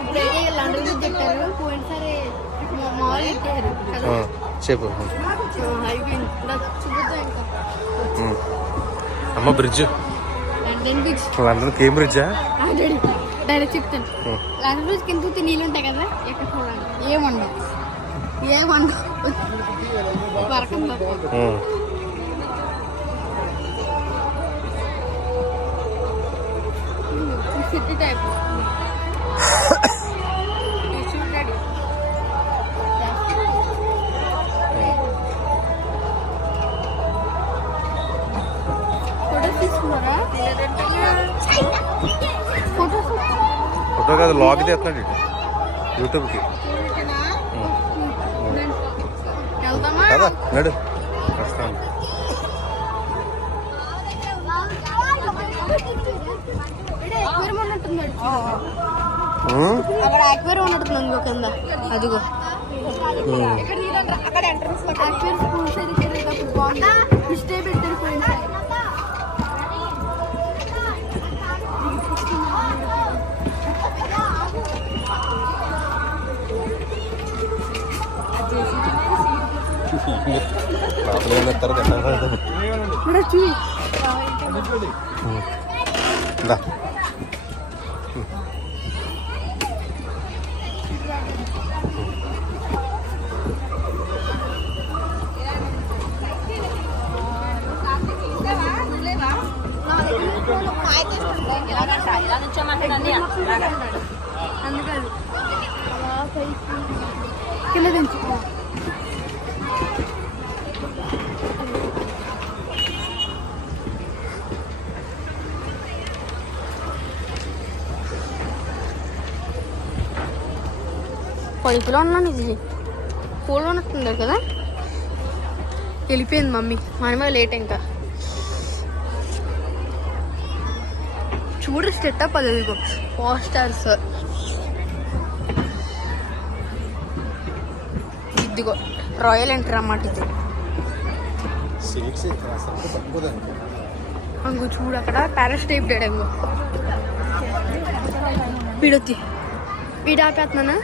ఇప్పుడైతే London bridge పెట్టారు, పోయినసారి మాల్ పెట్టారు కదా. చెప్పు. అయిపోయింది చూపుతా ఇంకా. అమ్మ బ్రిడ్జ్, లండన్ బ్రిడ్జ్, లండన్ కేంబ్రిడ్జా? డైరెక్ట్ చెప్తాను. లండన్ బ్రిడ్జ్ కింద నీళ్ళు ఉంటాయి కదా, ఎక్కడ చూడాలి ఏమండవు వరకం సిటీ టైప్. ఫోటోస్ తీసుకున్నారా? ఫోటో కాదు, లాగ్ తీస్తున్నాడు యూట్యూబ్కి కదా. నడు వస్తాను. అక్కడ యాక్వేరియం ఉన్నట్టుంది ఇంకో కింద, అదిగో అక్కడ ఎంట్రన్స్ స్టే పెట్టారు పోయింది. అందుకని కింద దించు. పైపులో ఉన్నాను, ఇది పూల్లో ఉన్నట్టుంది కదా. వెళ్ళిపోయింది మమ్మీ, మనమే లేట్. ఇంకా చూడు సెటప్ అది, ఇదిగో పోస్టర్స్, ఇదిగో రాయల్ ఎంట్రీ అన్నమాట ఇది. అంగో చూడు అక్కడ ప్యారెస్ టైప్ డేడంగో. వీడియో ఆపేస్తున్నానా?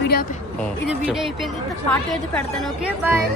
వీడియో ఆపే. ఇది వీడియో అయిపోయింది, పార్ట్ అయితే పెడతాను. Okay bye.